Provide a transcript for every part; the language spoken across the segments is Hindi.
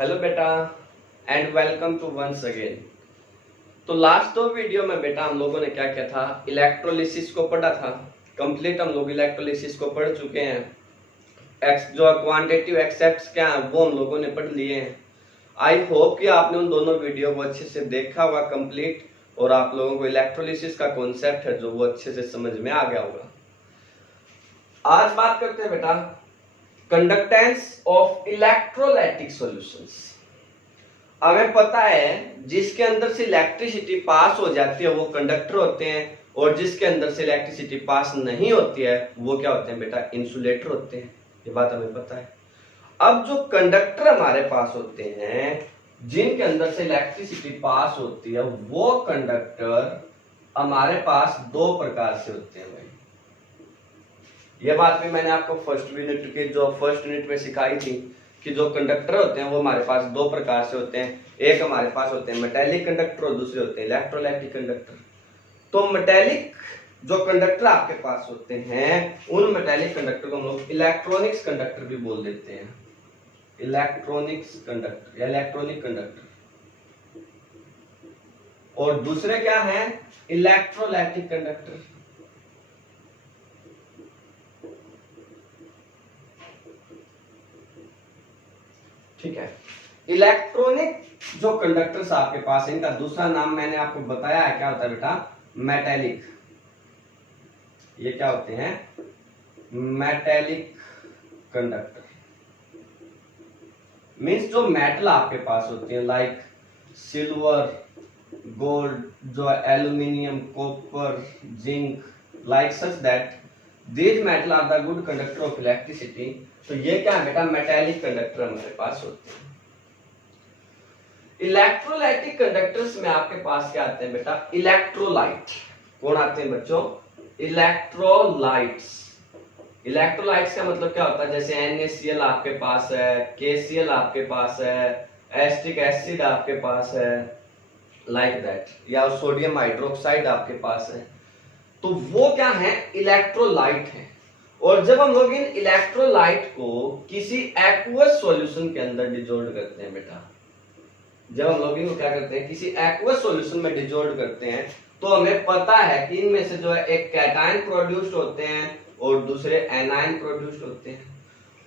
हेलो बेटा and welcome to once again. तो लास्ट दो वीडियो में बेटा हम लोगों ने क्या किया था, इलेक्ट्रोलिसिस को पढ़ा था। कंप्लीट हम लोग इलेक्ट्रोलिसिस को पढ़ चुके हैं। जो क्वांटिटेटिव एक्सेप्ट्स क्या है वो हम लोगों ने पढ़ लिए हैं। आई होप कि आपने उन दोनों वीडियो को अच्छे से देखा होगा कंप्लीट, और आप लोगों को इलेक्ट्रोलिसिस का कॉन्सेप्ट है जो वो अच्छे से समझ में आ गया होगा। आज बात करते हैं बेटा कंडक्टेंस ऑफ इलेक्ट्रोलाइटिक सॉल्यूशंस। हमें पता है जिसके अंदर से इलेक्ट्रिसिटी पास हो जाती है वो कंडक्टर होते हैं, और जिसके अंदर से इलेक्ट्रिसिटी पास नहीं होती है वो क्या होते हैं बेटा, इंसुलेटर होते हैं। ये बात हमें पता है। अब जो कंडक्टर हमारे पास होते हैं जिनके अंदर से इलेक्ट्रिसिटी पास होती है वो कंडक्टर हमारे पास दो प्रकार से होते हैं भाई। ये बात भी मैंने आपको फर्स्ट यूनिट में सिखाई थी कि जो कंडक्टर होते हैं वो हमारे पास दो प्रकार से होते हैं। एक हमारे पास होते हैं मेटेलिक कंडक्टर और दूसरे होते हैं इलेक्ट्रोलाइटिक कंडक्टर। तो मेटेलिक जो कंडक्टर आपके पास होते हैं उन मेटेलिक कंडक्टर को हम लोग इलेक्ट्रॉनिक्स कंडक्टर भी बोल देते हैं। इलेक्ट्रॉनिक्स कंडक्टर या इलेक्ट्रॉनिक कंडक्टर। और दूसरे क्या है, इलेक्ट्रोलाइटिक कंडक्टर। ठीक है। इलेक्ट्रॉनिक जो कंडक्टर्स आपके पास है इनका दूसरा नाम मैंने आपको बताया है, क्या होता है बेटा, मेटेलिक। ये क्या होते हैं, मेटेलिक कंडक्टर। मींस जो मेटल आपके पास होते हैं लाइक सिल्वर, गोल्ड, जो aluminium, copper, zinc, like such that these metal are the good conductor of electricity। तो ये क्या है बेटा, मेटेलिक कंडक्टर हमारे पास होते हैं। इलेक्ट्रोलाइटिक कंडक्टर्स में आपके पास क्या आते हैं बेटा, इलेक्ट्रोलाइट। कौन आते हैं बच्चों, इलेक्ट्रोलाइट्स। इलेक्ट्रोलाइट्स का मतलब क्या होता है, जैसे NaCl आपके पास है, KCl आपके पास है, एसिटिक एसिड आपके पास है, लाइक दैट, या सोडियम हाइड्रोक्साइड आपके पास है। तो वो क्या है, इलेक्ट्रोलाइट है। और जब हम लोग इन इलेक्ट्रोलाइट को किसी एक्वस सॉल्यूशन के अंदर डिजोल्व करते हैं बेटा, जब हम लोग इनको क्या करते हैं, किसी एक्वस सॉल्यूशन में डिजोल्व करते हैं, तो हमें पता है कि इनमें से जो है एक कैटायन प्रोड्यूस्ड होते हैं और दूसरे एनायन प्रोड्यूस्ड होते हैं।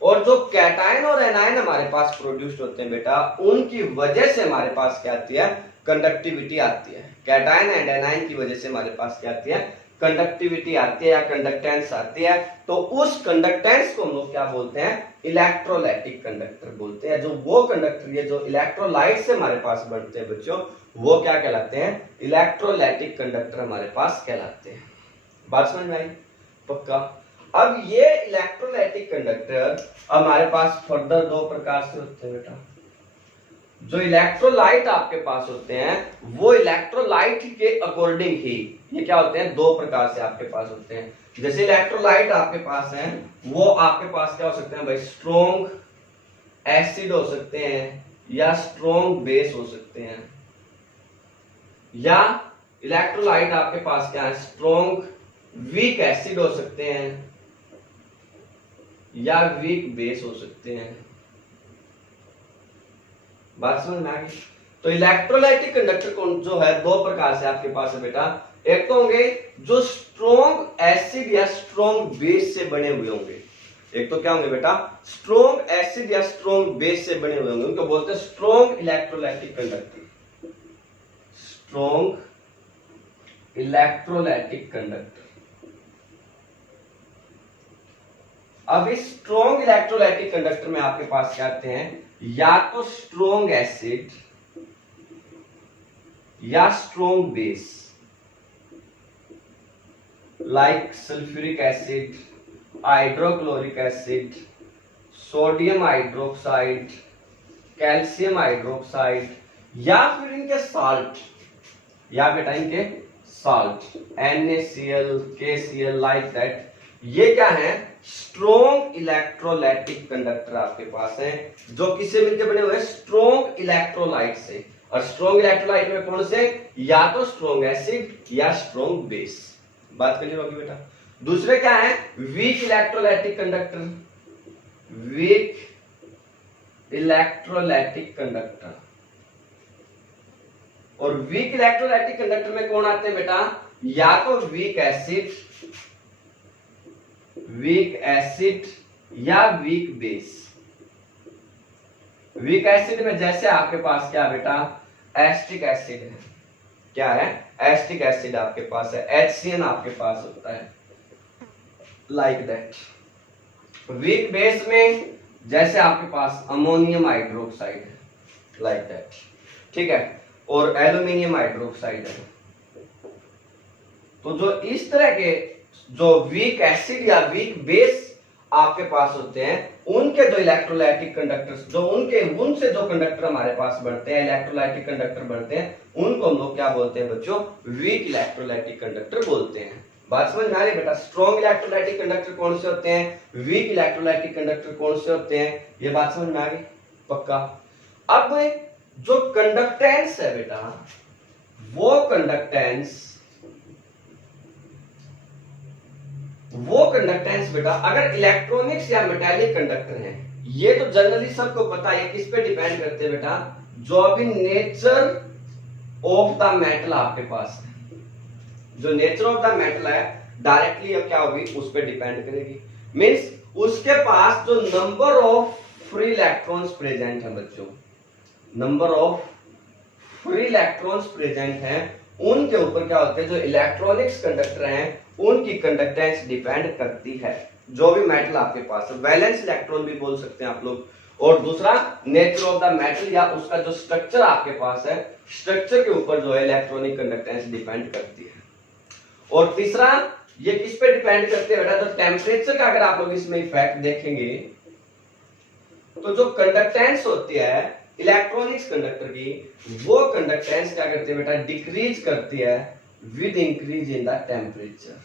और जो कैटायन और एनायन हमारे पास प्रोड्यूस्ड होते हैं बेटा, उनकी वजह से हमारे पास क्या आती है, कंडक्टिविटी आती है। कैटायन एंड एनायन की वजह से हमारे पास क्या आती है, कंडक्टिविटी आती है या कंडक्टेंस आती है। तो उस कंडक्टेंस को हम लोग क्या बोलते हैं, इलेक्ट्रोलाइटिक कंडक्टर बोलते हैं। जो वो कंडक्टर ये जो इलेक्ट्रोलाइट से हमारे पास बनते हैं बच्चों, वो क्या कहलाते हैं, इलेक्ट्रोलाइटिक कंडक्टर हमारे पास कहलाते हैं। बात समझ में आई पक्का। अब ये इलेक्ट्रोलाइटिक कंडक्टर हमारे पास फर्दर दो प्रकार से होते हैं बेटा। जो इलेक्ट्रोलाइट आपके पास होते हैं वो इलेक्ट्रोलाइट के अकॉर्डिंग ही ये क्या होते हैं, दो प्रकार से आपके पास होते हैं। जैसे इलेक्ट्रोलाइट आपके पास है वो आपके पास क्या हो सकते हैं भाई, स्ट्रॉन्ग एसिड हो सकते हैं या स्ट्रॉन्ग बेस हो सकते हैं, या इलेक्ट्रोलाइट आपके पास क्या है, स्ट्रॉन्ग वीक एसिड हो सकते हैं या वीक बेस हो सकते हैं। बात समझ में आ गई। तो इलेक्ट्रोलाइटिक कंडक्टर कौन जो है दो प्रकार से आपके पास है बेटा। एक तो होंगे जो स्ट्रॉन्ग एसिड या स्ट्रॉन्ग बेस से बने हुए होंगे। एक तो क्या होंगे बेटा, स्ट्रॉन्ग एसिड या स्ट्रॉन्ग बेस से बने हुए होंगे, उनको बोलते हैं strong electrolytic conductor. Strong electrolytic conductor. अब इस स्ट्रॉन्ग इलेक्ट्रोलाइटिक कंडक्टर में आपके पास क्या आते हैं, या तो स्ट्रॉन्ग एसिड या strong base, like sulphuric acid, hydrochloric acid, sodium hydroxide, calcium hydroxide, या फिर इनके साल्ट, या बेटा इनके salt NaCl, KCl, like that. ये क्या है, स्ट्रॉन्ग इलेक्ट्रोलाइटिक कंडक्टर आपके पास है जो किससे मिलकर बने हुए, स्ट्रॉन्ग इलेक्ट्रोलाइट से। और स्ट्रॉन्ग इलेक्ट्रोलाइट में कौन से, या तो स्ट्रॉन्ग एसिड या स्ट्रॉन्ग बेस। बात करनी होगी बेटा। दूसरे क्या है, weak electrolytic conductor. Weak electrolytic conductor. और वीक इलेक्ट्रोलाइटिक कंडक्टर में कौन आते हैं बेटा, या तो वीक एसिड या वीक बेस। वीक एसिड में जैसे आपके पास क्या बेटा, एस्टिक एसिड है, क्या है, एस्टिक एसिड आपके पास है, HCN आपके पास होता है, लाइक दैट। वीक बेस में जैसे आपके पास अमोनियम हाइड्रोक्साइड है, लाइक दैट, ठीक है, और एल्यूमिनियम हाइड्रोक्साइड है। तो जो इस तरह के जो वीक एसिड या वीक बेस आपके पास होते हैं, उनके जो इलेक्ट्रोलाइटिक कंडक्टर्स, जो उनसे जो कंडक्टर हमारे पास बनते हैं, इलेक्ट्रोलाइटिक कंडक्टर बनते हैं, उनको हम लोग क्या बोलते हैं बच्चों, वीक इलेक्ट्रोलाइटिक कंडक्टर बोलते हैं। बात समझ में आ रही बेटा। स्ट्रॉन्ग इलेक्ट्रोलाइटिक कंडक्टर कौन से होते हैं, वीक इलेक्ट्रोलाइटिक कंडक्टर कौन से होते हैं, ये बात समझ में आ गई पक्का। अब जो कंडक्टेंस है बेटा, वो कंडक्टेंस बेटा, अगर इलेक्ट्रॉनिक्स या मेटालिक कंडक्टर है, ये तो जनरली सबको पता है, किस पे डिपेंड करते हैं बेटा, जो भी नेचर ऑफ द मेटल आपके पास है, जो नेचर ऑफ द मेटल है डायरेक्टली क्या होगी, उस पर डिपेंड करेगी। मींस उसके पास जो number of free electrons present है बच्चों, number of free electrons present हैं, उनके ऊपर क्या होते हैं, जो इलेक्ट्रॉनिक्स कंडक्टर हैं, उनकी कंडक्टेंस डिपेंड करती है। जो भी मेटल आपके पास है, वैलेंस इलेक्ट्रॉन भी बोल सकते हैं आप लोग। और दूसरा नेचर ऑफ द मेटल या उसका जो स्ट्रक्चर आपके पास है, स्ट्रक्चर के ऊपर जो है इलेक्ट्रॉनिक कंडक्टेंस डिपेंड करती है। और तीसरा ये किस पे डिपेंड करते हैं बेटा, तो टेम्परेचर का अगर आप लोग इसमें इफेक्ट देखेंगे, तो जो कंडक्टेंस होती है इलेक्ट्रॉनिक्स कंडक्टर की, वो कंडक्टेंस क्या करती है बेटा, डिक्रीज करती है with increase in the temperature.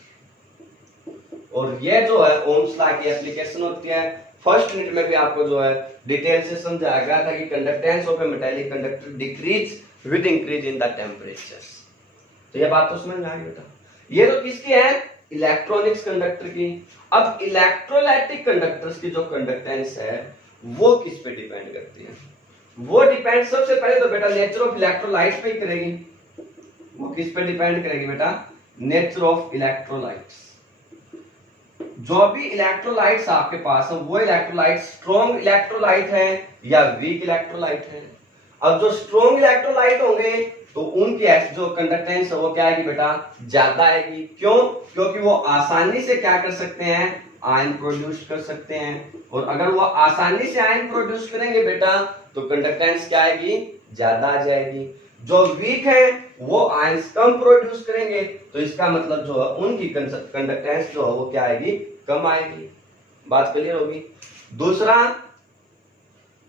और ये जो है ओम्स लॉ की एप्लीकेशन होती है। फर्स्ट यूनिट में भी आपको जो है डिटेल से समझाया गया था कि conductance of A metallic conductor decrease with increase in the temperature. तो ये बात तो समझ में आ गई बेटा। ये तो किसकी है, इलेक्ट्रॉनिक्स कंडक्टर की। अब इलेक्ट्रोलाइटिक कंडक्टर्स की जो कंडक्टेंस है वो किस पे डिपेंड करती है, वो डिपेंड सबसे पहले तो बेटा नेचर ऑफ इलेक्ट्रोलाइट पे ही करेगी। वो किस पे डिपेंड करेगी बेटा, नेचर ऑफ इलेक्ट्रोलाइट्स। जो भी इलेक्ट्रोलाइट्स आपके पास है, वो इलेक्ट्रोलाइट स्ट्रॉन्ग इलेक्ट्रोलाइट है या वीक इलेक्ट्रोलाइट है। अब जो स्ट्रॉन्ग इलेक्ट्रोलाइट होंगे तो उनकी जो कंडक्टेंस है वो क्या आएगी बेटा, ज्यादा आएगी। क्यों, क्योंकि वो आसानी से क्या कर सकते हैं, आयन प्रोड्यूस कर सकते हैं। और अगर वो आसानी से आयन प्रोड्यूस करेंगे बेटा, तो कंडक्टेंस क्या आएगी, ज्यादा आ जाएगी। जो वीक है वो आयंस कम प्रोड्यूस करेंगे, तो इसका मतलब जो है उनकी कंडक्टेंस जो है वो क्या आएगी, कम आएगी। बात क्लियर होगी। दूसरा,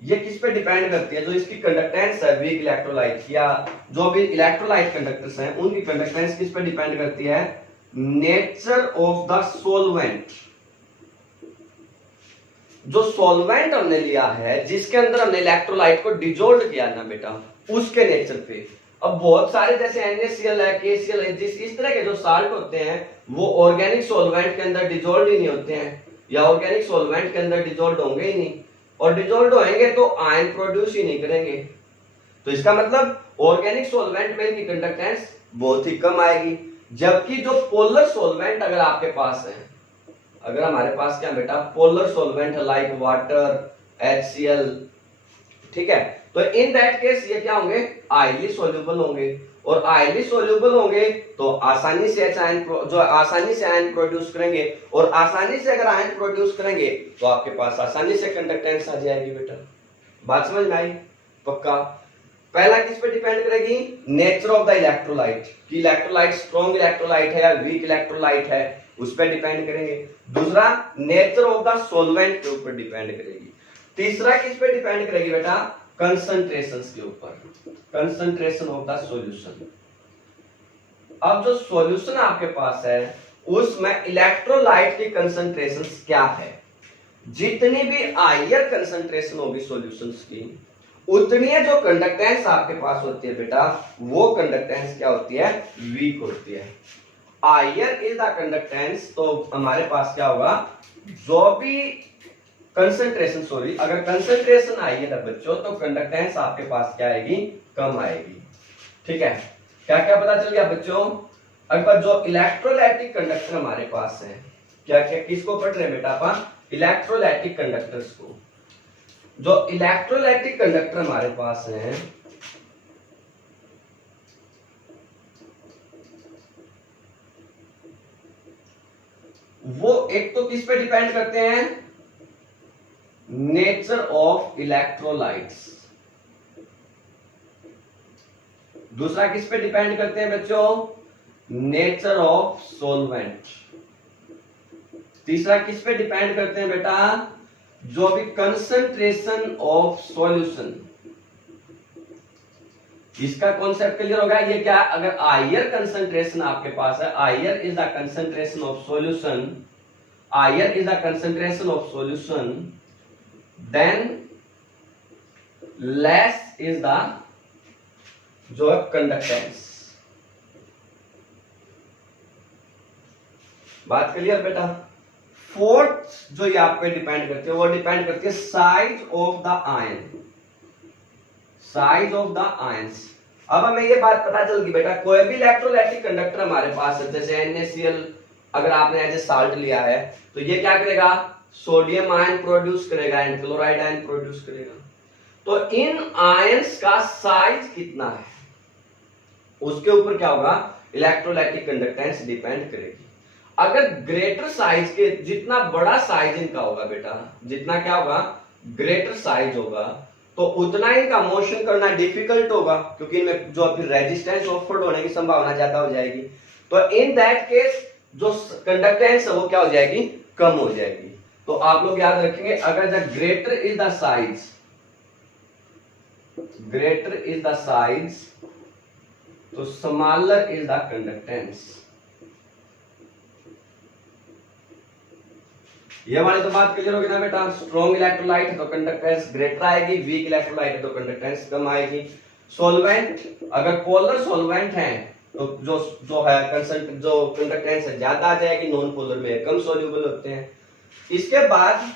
ये किस पे डिपेंड करती है, जो इसकी कंडक्टेंस है वीक इलेक्ट्रोलाइट या जो भी इलेक्ट्रोलाइट कंडक्टर्स हैं, उनकी कंडक्टेंस किस पे डिपेंड करती है, नेचर ऑफ द सोलवेंट। जो सॉल्वेंट हमने लिया है, जिसके अंदर हमने इलेक्ट्रोलाइट को डिजोल्व किया ना बेटा, उसके नेचर पे। अब बहुत सारे जैसे NaCl है, KCl है, इस तरह के जो साल्ट होते हैं वो ऑर्गेनिक सॉल्वेंट के अंदर डिजोल्व ही नहीं होते हैं, या ऑर्गेनिक सॉल्वेंट के अंदर डिजोल्व होंगे ही नहीं, और डिजोल्व होंगे तो आयन प्रोड्यूस ही नहीं करेंगे। तो इसका मतलब ऑर्गेनिक सॉल्वेंट में इनकी कंडक्टेंस बहुत ही कम आएगी। जबकि जो पोलर सॉल्वेंट अगर आपके पास है, अगर हमारे पास क्या बेटा पोलर सॉल्वेंट है लाइक वाटर, HCl, ठीक है, तो इन दैट केस ये क्या होंगे, हाईली सोल्यूबल होंगे। और हाईली सोल्यूबल होंगे तो आसानी से आसानी से आयन प्रोड्यूस करेंगे, और आसानी से अगर आयन प्रोड्यूस करेंगे तो आपके पास आसानी से कंडक्टेंस आ जाएगी बेटा। बात समझ में आई पक्का। पहला किस पे डिपेंड करेगी, नेचर ऑफ द इलेक्ट्रोलाइट, कि इलेक्ट्रोलाइट स्ट्रॉन्ग इलेक्ट्रोलाइट है या वीक इलेक्ट्रोलाइट है, उस पर डिपेंड करेंगे। दूसरा, नेचर ऑफ द सॉल्वेंट के ऊपर डिपेंड करेगी। तीसरा किस पे डिपेंड करेगी बेटा, कंसंट्रेशंस के ऊपर, कंसंट्रेशन ऑफ द सॉल्यूशन। अब जो सॉल्यूशन आपके पास है उसमें इलेक्ट्रोलाइट की कंसंट्रेशंस क्या है, जितनी भी हायर कंसंट्रेशन होगी सॉल्यूशंस की, उतनी जो कंडक्टेंस आपके पास होती है बेटा, वो कंडक्टेंस क्या होती है, वीक होती है। हायर इज द कंडक्टेंस, तो हमारे पास क्या होगा, जो भी कंसंट्रेशन, सॉरी, अगर कंसंट्रेशन आई है ना बच्चों तो कंडक्टेंस आपके पास क्या आएगी, कम आएगी। ठीक है, क्या क्या पता चल गया बच्चों। अगर जो इलेक्ट्रोलाइटिक कंडक्टर हमारे पास है, क्या क्या किसको पढ़ रहे हैं बेटा अपन, इलेक्ट्रोलाइटिक कंडक्टर्स को। जो इलेक्ट्रोलाइटिक कंडक्टर हमारे पास है वो एक तो किस पे डिपेंड करते हैं, नेचर ऑफ इलेक्ट्रोलाइट्स। दूसरा किस पे डिपेंड करते हैं बच्चों, नेचर ऑफ सॉल्वेंट। तीसरा किस पे डिपेंड करते हैं बेटा, जो भी कंसंट्रेशन ऑफ सॉल्यूशन। इसका कॉन्सेप्ट क्लियर होगा। ये क्या, अगर हायर कंसंट्रेशन आपके पास है, higher is the concentration of solution, higher is the concentration of solution, then less is the जो है कंडक्टेंस। बात क्लियर बेटा। फोर्थ जो ये आप पे डिपेंड करती है वो डिपेंड करती है size of the ion, size of the ions. अब हमें ये बात पता चल गई बेटा, कोई भी इलेक्ट्रोलाइटिक कंडक्टर हमारे पास है, जैसे NaCl अगर आपने एज ए साल्ट लिया है तो ये क्या करेगा, सोडियम आयन प्रोड्यूस करेगा एंड क्लोराइड आयन प्रोड्यूस करेगा। तो इन आयंस का साइज कितना है उसके ऊपर क्या होगा, इलेक्ट्रोलाइटिक कंडक्टेंस डिपेंड करेगी। अगर ग्रेटर साइज के, जितना बड़ा साइज इनका होगा बेटा, जितना क्या होगा ग्रेटर साइज होगा, तो उतना इनका मोशन करना डिफिकल्ट होगा, क्योंकि इनमें जो फिर रेजिस्टेंस ऑफर्ड होने की संभावना ज्यादा हो जाएगी। तो इन दैट केस जो कंडक्टेंस है वो क्या हो जाएगी, कम हो जाएगी। तो आप लोग याद रखेंगे, अगर the greater is the size, greater is the size तो स्मॉलर इज द कंडक्टेंस। ये वाली तो बात क्लियर होगी ना बेटा। स्ट्रॉन्ग इलेक्ट्रोलाइट है तो कंडक्टेंस ग्रेटर आएगी, वीक इलेक्ट्रोलाइट है तो कंडक्टेंस कम आएगी। सॉल्वेंट, अगर पोलर सॉल्वेंट है तो जो है जो कंडक्टेंस है ज्यादा आ जाएगी, नॉन पोलर में कम सोल्यूबल होते हैं। इसके बाद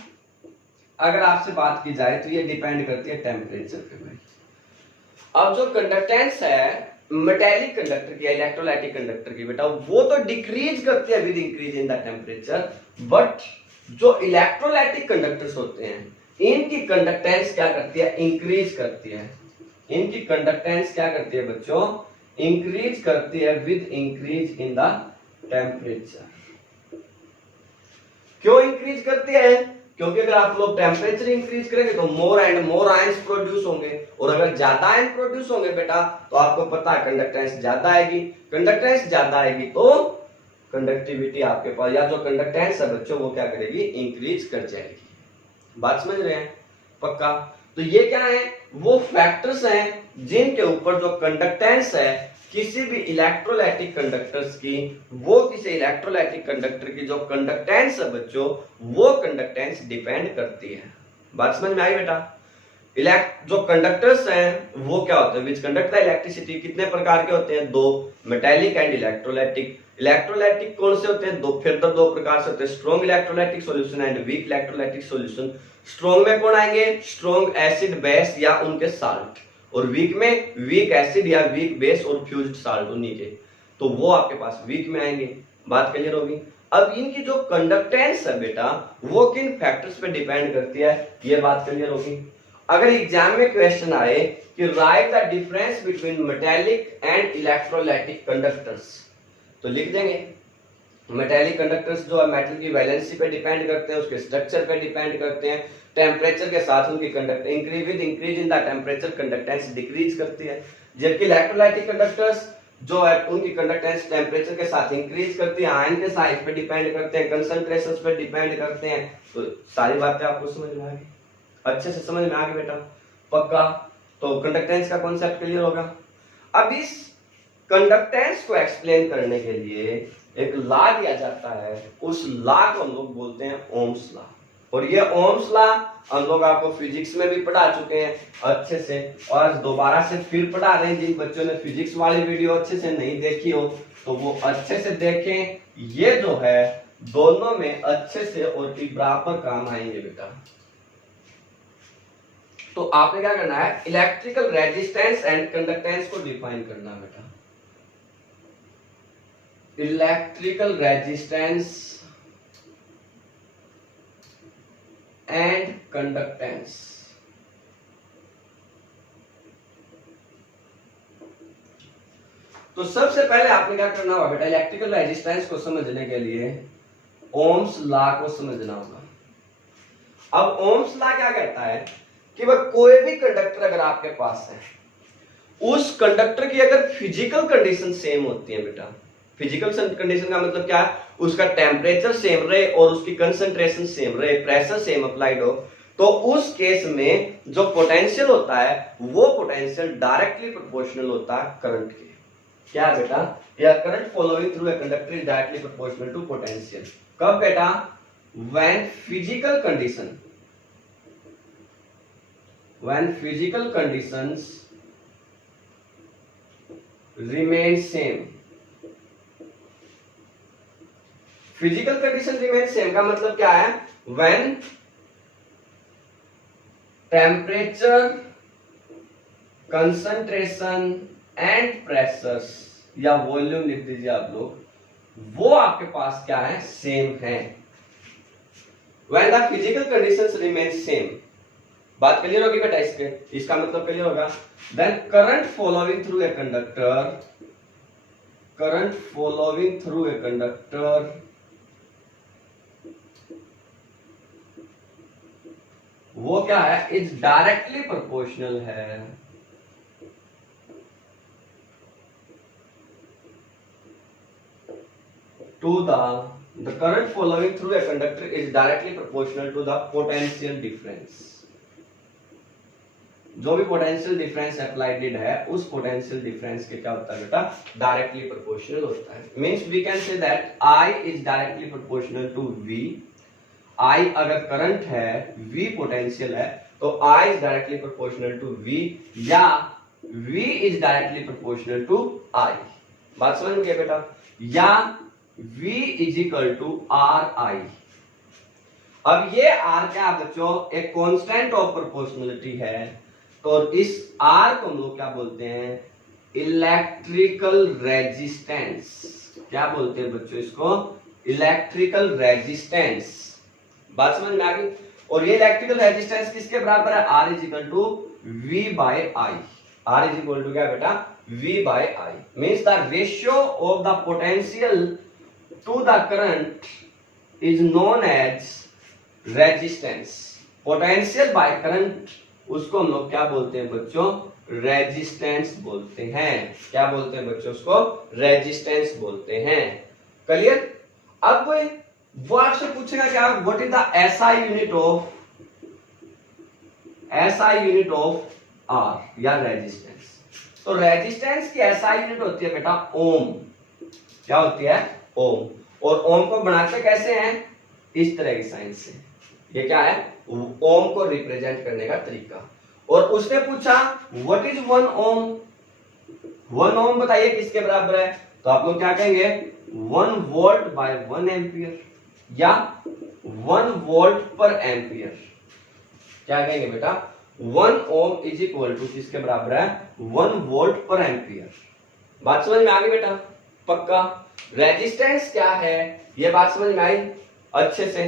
अगर आपसे बात की जाए तो ये डिपेंड करती है टेम्परेचर पे भाई। अब जो कंडक्टेंस है मेटेलिक कंडक्टर की, इलेक्ट्रोलाइटिक कंडक्टर की बेटा, वो तो डिक्रीज करती है with increase in the temperature, but जो इलेक्ट्रोलाइटिक कंडक्टर्स होते हैं इनकी कंडक्टेंस क्या करती है, इंक्रीज करती है। इनकी कंडक्टेंस क्या करती है बच्चों, इंक्रीज करती है with increase in the temperature. क्यों इंक्रीज करती है, क्योंकि अगर आप लोग टेम्परेचर इंक्रीज करेंगे तो more and more ions produce होंगे, और अगर ज्यादा आयन प्रोड्यूस होंगे बेटा तो आपको पता है कंडक्टेंस ज्यादा आएगी। कंडक्टेंस ज्यादा आएगी तो कंडक्टिविटी आपके पास, या जो कंडक्टेंस है बच्चों वो क्या करेगी, इंक्रीज कर जाएगी। बात समझ रहे हैं पक्का। तो ये क्या है, वो फैक्टर्स हैं जिनके ऊपर जो कंडक्टेंस है किसी भी इलेक्ट्रोलाइटिक कंडक्टर्स की, वो किसी इलेक्ट्रोलाइटिक कंडक्टर की जो कंडक्टेंस है बच्चों, वो कंडक्टेंस डिपेंड करती है। बात समझ में आई बेटा। जो कंडक्टर्स हैं वो क्या होते हैं, विच कंडक्ट द इलेक्ट्रिसिटी, कितने प्रकार के होते हैं, दो, मेटेलिक एंड इलेक्ट्रोलाइटिक। इलेक्ट्रोलाइटिक कौन से होते हैं, दो, फिर तो दो प्रकार से होते हैं, strong electrolytic solution and weak electrolytic solution. Strong में कौन आएंगे, स्ट्रॉन्ग एसिड बेस या उनके साल्ट, और वीक में वीक एसिड या वीक बेस और फ्यूज्ड साल्ट उन्हीं के, तो वो आपके पास वीक में आएंगे। बात क्लियर होगी। अब इनकी जो कंडक्टेंस है बेटा वो किन फैक्टर्स पे डिपेंड करती है, ये बात क्लियर होगी। अगर एग्जाम में क्वेश्चन आए कि right the difference between metallic and electrolytic conductors, तो लिख देंगे मेटेलिक कंडक्टर्स जो है मेटल की वैलेंसी पे डिपेंड करते हैं, उसके स्ट्रक्चर पे डिपेंड करते हैं, टेम्परेचर के साथ उनकी conduct increase with increase in the temperature conductance decrease करती है। जबकि इलेक्ट्रोलाइटिक कंडक्टर्स जो है उनकी कंडक्टेंस टेम्परेचर के साथ इंक्रीज करती है, आयन के साइज पे डिपेंड करते हैं, कंसंट्रेशंस पे डिपेंड करते हैं। तो सारी बातें आपको समझ में आ गई, अच्छे से समझ में आ गई बेटा पक्का। तो कंडक्टेंस का कॉन्सेप्ट क्लियर होगा। अब इस कंडक्टेंस को एक्सप्लेन करने के लिए एक लॉ दिया जाता है, उस लॉ को हम लोग बोलते हैं ओम्स लॉ। और ये ओम्स लॉ हम लोग आपको फिजिक्स में भी पढ़ा चुके हैं अच्छे से, और दोबारा से फिर पढ़ा रहे हैं। जिन बच्चों ने फिजिक्स वाली वीडियो अच्छे से नहीं देखी हो तो वो अच्छे से देखें, ये जो है दोनों में अच्छे से और बराबर काम आएंगे बेटा। तो आपने क्या करना है, इलेक्ट्रिकल रेजिस्टेंस एंड कंडक्टेंस को डिफाइन करना है बेटा। Electrical resistance and conductance. तो सबसे पहले आपने क्या करना होगा बेटा, इलेक्ट्रिकल रेजिस्टेंस को समझने के लिए ओम्स लॉ को समझना होगा। अब ओम्स लॉ क्या कहता है कि वह कोई भी कंडक्टर अगर आपके पास है, उस कंडक्टर की अगर फिजिकल कंडीशन सेम होती है बेटा, फिजिकल कंडीशन का मतलब क्या है, उसका टेम्परेचर सेम रहे और उसकी कंसंट्रेशन सेम रहे, प्रेशर सेम अप्लाइड हो, तो उस केस में जो पोटेंशियल होता है वो पोटेंशियल डायरेक्टली प्रोपोर्शनल होता है करंट के। क्या बेटा, या current flowing through a conductor is directly proportional to potential. कब बेटा, when physical conditions remain same। Physical condition remain same का मतलब क्या है, when temperature, concentration and pressures या वॉल्यूम लिख दीजिए आप लोग, वो आपके पास क्या है, सेम है। When the physical conditions remain same, बात क्लियर होगी बेटा, इसका मतलब क्लियर होगा। Then current flowing through a conductor वो क्या है, इज डायरेक्टली प्रोपोर्शनल है to the current flowing through a conductor is directly proportional to the potential difference। जो भी पोटेंशियल डिफरेंस अप्लाइड है उस पोटेंशियल डिफरेंस के क्या होता है बेटा, डायरेक्टली प्रोपोर्शनल होता है। Means we can say that I is directly proportional to V। I अगर करंट है, V पोटेंशियल है, तो I is directly proportional to V, या V is directly proportional to I। बात समझ में गई बेटा, या V is equal to RI। अब ये R क्या है बच्चों, एक कांस्टेंट ऑफ प्रोपोर्शनलिटी है, तो इस R को हम लोग क्या बोलते हैं, इलेक्ट्रिकल रेजिस्टेंस। क्या बोलते हैं बच्चों इसको, इलेक्ट्रिकल रेजिस्टेंस। बात समझ में आ गई। और ये इलेक्ट्रिकल रेजिस्टेंस किसके बराबर है, R is equal to V by I। R is equal to क्या बेटा, V by I। Means the ratio of the potential to the current is known as resistance. Potential by current, उसको हम लोग क्या बोलते हैं बच्चों, रेजिस्टेंस बोलते हैं। क्या बोलते हैं बच्चों, उसको रेजिस्टेंस बोलते हैं। क्लियर। अब वो आपसे पूछेगा क्या, what is the SI unit of R या रेजिस्टेंस। तो रेजिस्टेंस की एसआई यूनिट होती है बेटा ओम। क्या होती है, ओम। और ओम को बनाते कैसे हैं, इस तरह की साइन से। ये क्या है, ओम को रिप्रेजेंट करने का तरीका। और उसने पूछा व्हाट इज 1 ओम। 1 ओम बताइए किसके बराबर है, तो आप लोग क्या कहेंगे, 1 वोल्ट बाय 1 एम्पियर, या 1 वोल्ट पर एम्पियर। क्या कहेंगे बेटा, 1 ओम इज इक्वल टू किसके बराबर है, 1 वोल्ट पर एम्पियर। बात समझ में आ गई बेटा, पक्का। रेजिस्टेंस क्या है, ये बात समझ में आई अच्छे से।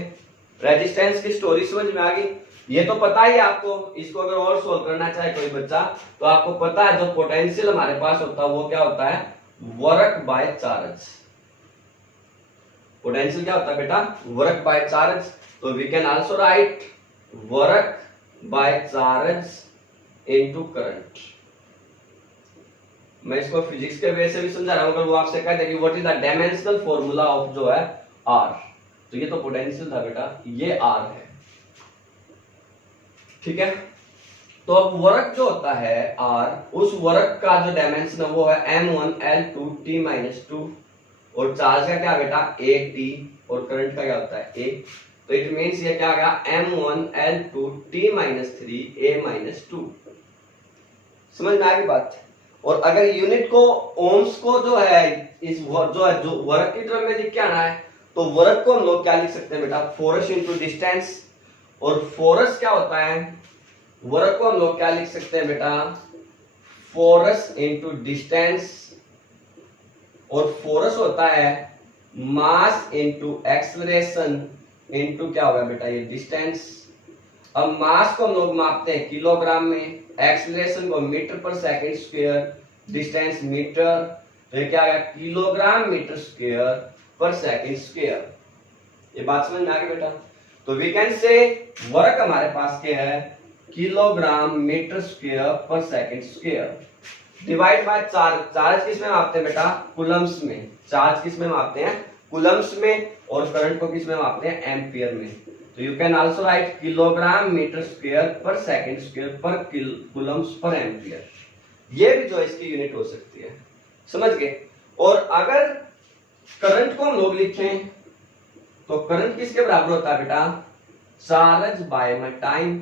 रेजिस्टेंस की स्टोरी समझ में आ गई। ये तो पता ही आपको, इसको अगर और सोल्व करना चाहे कोई बच्चा, तो आपको पता है जो पोटेंशियल हमारे पास होता है वो क्या होता है, वर्क बाय चार्ज। पोटेंशियल क्या होता है बेटा, वर्क बाय चार्ज। तो we can also write work by charge into current. मैं इसको फिजिक्स के वे से भी समझा रहा हूं, अगर वो आपसे कहते कि what is the dimensional formula of जो है आर, तो ये तो पोटेंशियल था बेटा, ये आर है। ठीक है। तो अब वर्क जो होता है आर, उस वर्क का जो डायमेंशन है वो है m1 L2 T-2, और चार्ज का क्या बेटा AT, और करंट का क्या होता है A। तो इट मींस ये क्या आ गया m1 L2 T-3 A-2। समझ में आ गई बात। और अगर यूनिट को ओम्स को जो है इस जो वर्क की टर्म में लिख के आना है, तो वर्क को हम लोग क्या लिख सकते हैं बेटा, फोर्स इनटू डिस्टेंस। और फोर्स क्या होता है, वर्क को हम लोग क्या लिख सकते हैं बेटा, फोर्स इनटू डिस्टेंस, और फोर्स होता है मास इनटू एक्सेलरेशन इनटू क्या होगा बेटा ये डिस्टेंस। अब मास को हम लोग मापते हैं किलोग्राम में, एक्सेलरेशन को मीटर पर सेकंड स्क्वायर, डिस्टेंस मीटर, तो ये क्या आएगा kilogram metre square per second square. ये बात समझ में आ गई बेटा। तो वी कैन से वर्क हमारे पास क्या है, kilogram metre square per second square, divide by charge. Charge किस में मापते हैं बेटा, कूलम्स में। चार्ज किस में मापते हैं, कूलम्स में, और करंट को किस में मापते हैं, एम्पियर में। तो you can also write kilogram metre square per second square per coulombs per ampere. ये भी जो इसकी यूनिट हो सकती है, समझ गए। और अगर करंट को हम लोग लिखें तो करंट किसके बराबर होता है बेटा, charge by my time.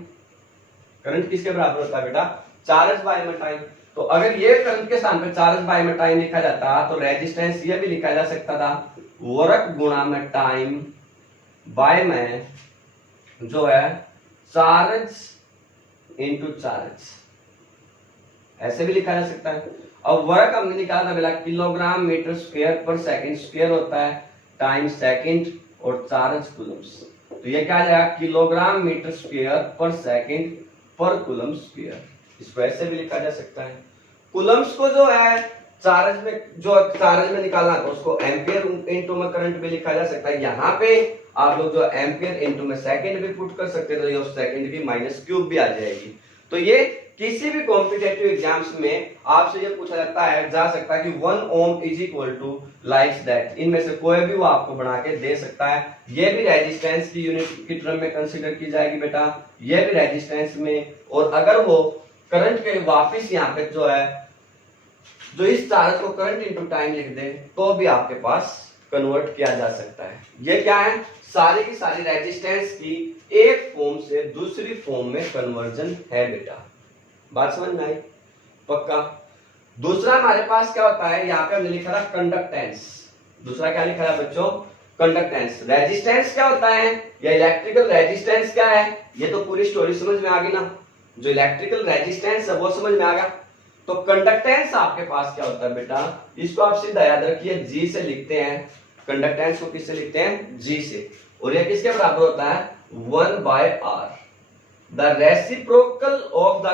Current किसके बराबर होता है बेटा, चार्ज बाय माय टाइम। तो अगर ये करंट के स्थान पे चार्ज बाय माय टाइम लिखा जाता तो रेजिस्टेंस ये भी लिखा जा सकता था, वर्क गुणा में टाइम बाय में जो है चार्ज इनटू चार्ज, ऐसे भी लिखा जा सकता है। अब वर्क हमने निकाला था बेटा kilogram metre square per second square होता है, टाइम सेकंड, और चार्ज कूलम्स। तो ये क्या आ जाएगा kilogram metre square per second पर कूलम स्क्वायर। इसको ऐसे भी लिखा जा सकता है। कूलम्स को जो है चार्ज में, जो चार्ज में निकालना तो उसको एम्पियर इनटू में करंट भी लिखा जा सकता है। यहाँ पे आप लोग जो एम्पियर इनटू में सेकंड भी पुट कर सकते थे, तो सेकंड की माइनस क्यूब भी आ जाएगी। तो ये किसी भी कॉम्पिटेटिव एग्जाम्स में आपसे ये पूछा जा सकता है कि 1 ohm is equal to like that. इनमें से कोई भी वो आपको बना के दे सकता है। ये भी रेजिस्टेंस की यूनिट की टर्म में कंसीडर की जाएगी बेटा, ये भी रेजिस्टेंस में। और अगर वो करंट के वापस यहाँ पे जो है, जो इस चार्ज को करंट इनटू टाइम लिख दे तो भी आपके पास कन्वर्ट किया जा सकता है। ये क्या है, सारी की सारी रेजिस्टेंस की एक फॉर्म से दूसरी फॉर्म में कन्वर्जन है बेटा। बात समझ में आई, पक्का। दूसरा हमारे पास क्या होता है, यहाँ पे हमने लिखा था कंडक्टेंस। दूसरा क्या लिखा है बच्चों, कंडक्टेंस। रेजिस्टेंस क्या होता है, या इलेक्ट्रिकल रेजिस्टेंस क्या है, ये तो पूरी स्टोरी समझ में आ गई ना। जो इलेक्ट्रिकल रेजिस्टेंस है वो समझ में आ गया। तो कंडक्टेंस आपके पास क्या होता है बेटा, इसको आप सीधा याद रखिए, जी से लिखते हैं। कंडक्टेंस को किससे लिखते हैं, जी से। और ये किसके बराबर होता है, 1/r। The reciprocal of the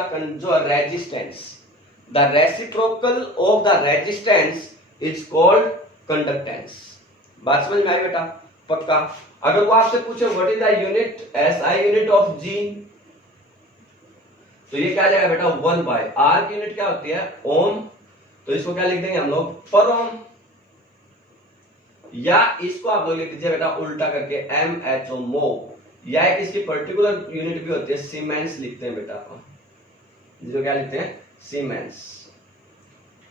resistance, the reciprocal of the resistance is called conductance। बात समझ में आई बेटा, पक्का। अगर वो आपसे पूछे what is the unit, SI unit of G, तो ये क्या जाएगा बेटा 1/r की यूनिट क्या होती है, ओम। तो इसको क्या लिख देंगे हम लोग, पर ओम। या इसको आप लोग लिख दीजिए बेटा उल्टा करके MHO, मो। या एक इसकी पर्टिकुलर यूनिट भी होती है, सीमेंस लिखते हैं बेटा, जिसको क्या लिखते हैं, सीमेंस।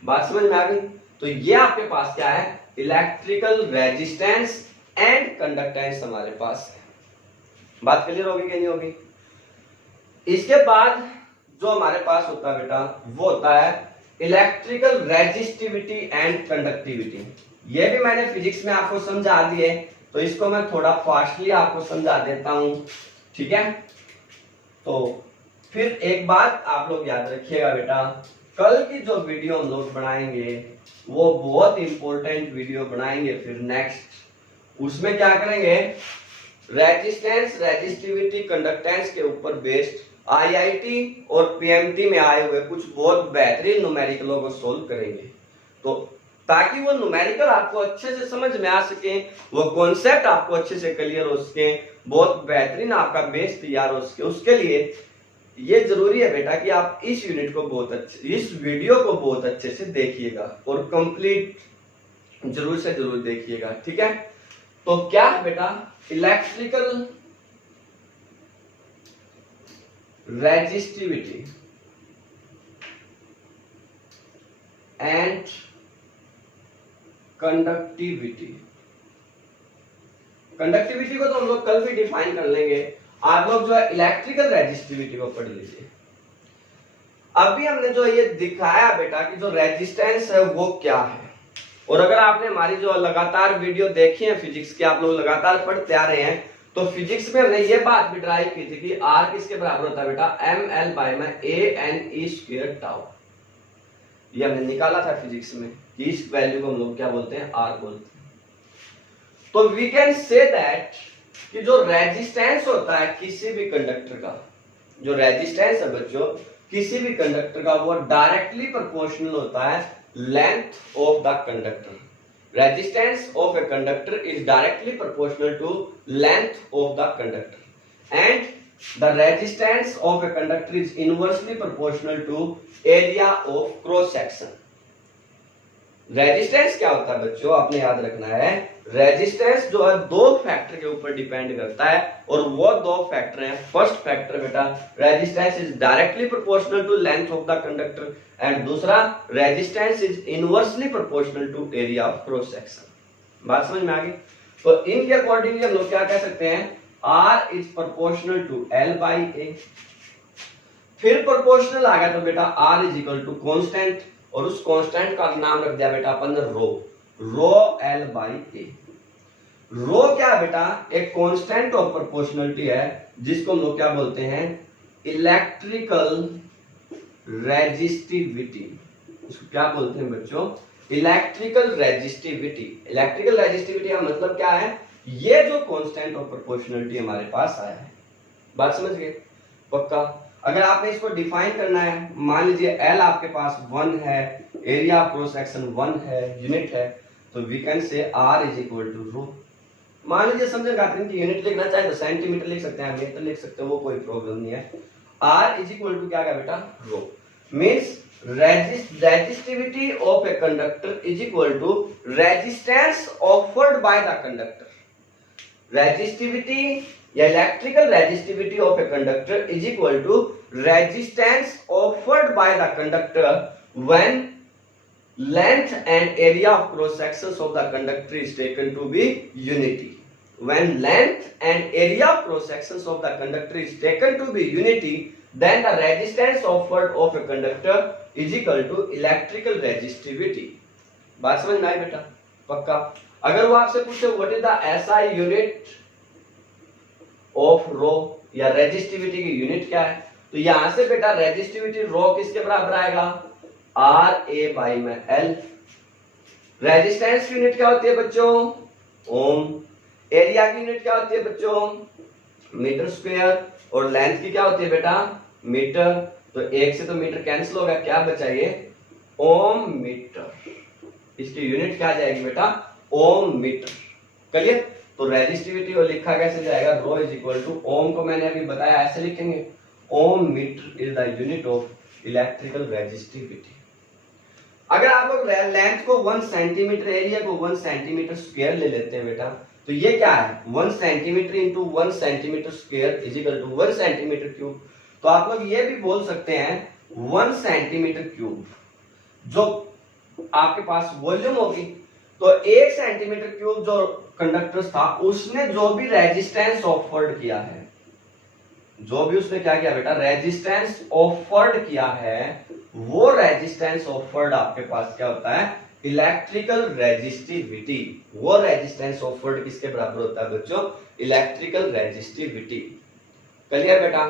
बात समझ में आ गई। तो ये आपके पास क्या है, इलेक्ट्रिकल रेजिस्टेंस एंड कंडक्टेंस हमारे पास है। बात क्लियर होगी कि नहीं होगी। इसके बाद जो हमारे पास होता है बेटा, वो होता है इलेक्ट्रिकल रेजिस्टिविटी एंड कंडक्टिविटी। ये भी मैंने फिजिक्स में आपको समझा दिए, तो इसको मैं थोड़ा फास्टली आपको समझा देता हूं, ठीक है। तो फिर एक बात आप लोग याद रखिएगा बेटा, कल की जो वीडियो हम लोग बनाएंगे वो बहुत इंपॉर्टेंट वीडियो बनाएंगे। फिर नेक्स्ट उसमें क्या करेंगे, रेजिस्टेंस, रेजिस्टिविटी, कंडक्टेंस के ऊपर बेस्ड IIT और PMT में आए हुए कुछ बहुत बेहतरीन न्यूमेरिकलों को सोल्व करेंगे। तो ताकि वो न्यूमेरिकल आपको अच्छे से समझ में आ सके, वो कॉन्सेप्ट आपको अच्छे से क्लियर हो सके, बहुत बेहतरीन आपका बेस तैयार हो सके, उसके लिए ये जरूरी है बेटा कि आप इस यूनिट को बहुत अच्छे, इस वीडियो को बहुत अच्छे से देखिएगा और कंप्लीट जरूर से जरूर देखिएगा, ठीक है। तो क्या है बेटा, electrical resistivity and conductivity. Conductivity को तो हम लोग कल भी डिफाइन कर लेंगे। आप लोग जो है इलेक्ट्रिकल रेजिस्टिविटी को पढ़ लीजिए। अभी हमने जो ये दिखाया बेटा कि जो रेजिस्टेंस है वो क्या है, और अगर आपने हमारी जो लगातार वीडियो देखी है फिजिक्स की, आप लोग लगातार पढ़ते आ रहे हैं, तो फिजिक्स में हमने ये बात भी ड्राइव की थी कि आर किसके बराबर होता है बेटा, एम एल बाई में A N E square tau. ये हमने निकाला था फिजिक्स में कि इस वैल्यू को हम लोग क्या बोलते हैं, आर बोलते हैं। तो वी कैन से दैट कि जो रेजिस्टेंस होता है किसी भी कंडक्टर का, जो रेजिस्टेंस है बच्चों किसी भी कंडक्टर का, वो डायरेक्टली प्रोपोर्शनल होता है length of the conductor. Resistance of a conductor is directly proportional to length of the conductor, and the resistance of a conductor is inversely proportional to area of cross section. Resistance क्या होता है बच्चों, आपने याद रखना है, रेजिस्टेंस जो है दो फैक्टर के ऊपर डिपेंड करता है, और वो दो फैक्टर हैं। फर्स्ट फैक्टर बेटा resistance is directly proportional to length of the conductor, and दूसरा resistance is inversely proportional to area of cross section. बात समझ में आ गई? तो इनके अकॉर्डिंगली हम लोग क्या कह सकते हैं, R is proportional to L by A. फिर प्रोपोर्शनल आ गया तो बेटा R is equal to constant, और उस कांस्टेंट का नाम रख दिया बेटा अपन ने रो, रो L बाई ए। रो क्या बेटा, एक कांस्टेंट ऑफ प्रोपोर्शनलिटी है जिसको हम लोग क्या बोलते हैं, इलेक्ट्रिकल रेजिस्टिविटी। इसको क्या बोलते हैं बच्चों, इलेक्ट्रिकल रेजिस्टिविटी। इलेक्ट्रिकल रेजिस्टिविटी का मतलब क्या है, ये जो कांस्टेंट ऑफ प्रोपोर्शनलिटी हमारे पास आया है। बात समझ गए पक्का? अगर आपने इसको डिफाइन करना है, मान लीजिए L आपके पास 1 है, एरिया ऑफ क्रॉस सेक्शन 1 है, यूनिट है, तो we can say R is equal to rho. मान लीजिए समझे कि यूनिट लिखना चाहे तो सेंटीमीटर लिख सकते हैं, मीटर लिख सकते हैं, वो कोई प्रॉब्लम नहीं है। R इज इक्वल टू क्या है बेटा, rho. Means resistivity of a conductor is equal to resistance offered by the conductor. Resistivity या electrical resistivity of a conductor is equal to resistance offered by the conductor when length and area of cross sections of the conductor is taken to be unity. When length and area of cross sections of the conductor is taken to be unity, then the resistance offered of a conductor is equal to electrical resistivity. बात समझ में आई बेटा पक्का? अगर वो आपसे पूछे what is the SI unit of rho या रेजिस्टिविटी की यूनिट क्या है, तो यहां से बेटा रेजिस्टिविटी रो किसके बराबर आएगा, RA बाई में L। रेजिस्टेंस की यूनिट क्या होती है बच्चों, ओम। एरिया की यूनिट क्या होती है बच्चों, मीटर स्क्वायर, और लेंथ की क्या होती है बेटा, मीटर। तो एक से तो मीटर कैंसिल होगा, क्या बचा ये, ओम मीटर। इसकी यूनिट क्या जाएगी बेटा, ओम मीटर। क्लियर? तो रेजिस्टिविटी को लिखा कैसे जाएगा, rho is equal to, ohm को मैंने अभी बताया ऐसे लिखेंगे, ohm metre is the unit of electrical resistivity. अगर आप लोग लेंथ को 1 सेंटीमीटर, एरिया को 1 सेंटीमीटर स्क्वायर ले लेते हैं बेटा, तो ये क्या है, 1 centimetre into 1 centimetre square is equal to 1 centimetre cube. तो आप लोग ये भी बोल सकते हैं 1 सेंटीमीटर क्यूब जो आपके पास वॉल्यूम होगी, तो 1 सेंटीमीटर क्यूब जो कंडक्टर था उसने जो भी रेजिस्टेंस ऑफर्ड किया है, जो भी उसने क्या किया बेटा, रेजिस्टेंस ऑफर्ड किया है, वो रेजिस्टेंस ऑफर्ड आपके पास क्या होता है, इलेक्ट्रिकल रेजिस्टिविटी। वो रेजिस्टेंस ऑफर्ड किसके बराबर होता है बच्चों, इलेक्ट्रिकल रेजिस्टिविटी। क्लियर बेटा?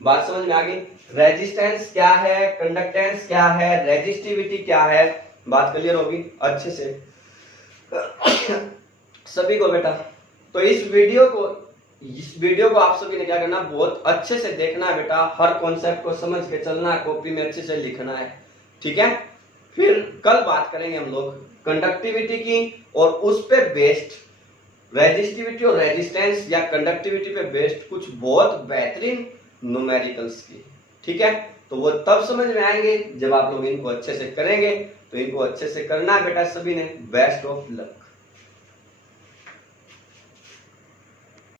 बात समझ में आ गई? रेजिस्टेंस क्या है, कंडक्टेंस क्या है, रेजिस्टिविटी क्या है, बात क्लियर होगी अच्छे से सभी को बेटा। तो इस वीडियो को आप सभी ने क्या करना, बहुत अच्छे से देखना है बेटा, हर कॉन्सेप्ट को समझ के चलना है, कॉपी में अच्छे से लिखना है, ठीक है? फिर कल बात करेंगे हम लोग कंडक्टिविटी की, और उस पे बेस्ड रेजिस्टिविटी और रेजिस्टेंस या कंडक्टिविटी पे बेस्ड कुछ बहुत बेहतरीन न्यूमेरिकल्स की, ठीक है? तो वो तब समझ में आएंगे जब आप लोग इनको अच्छे से करेंगे। तो इनको अच्छे से करना है बेटा सभी ने। Best of luck.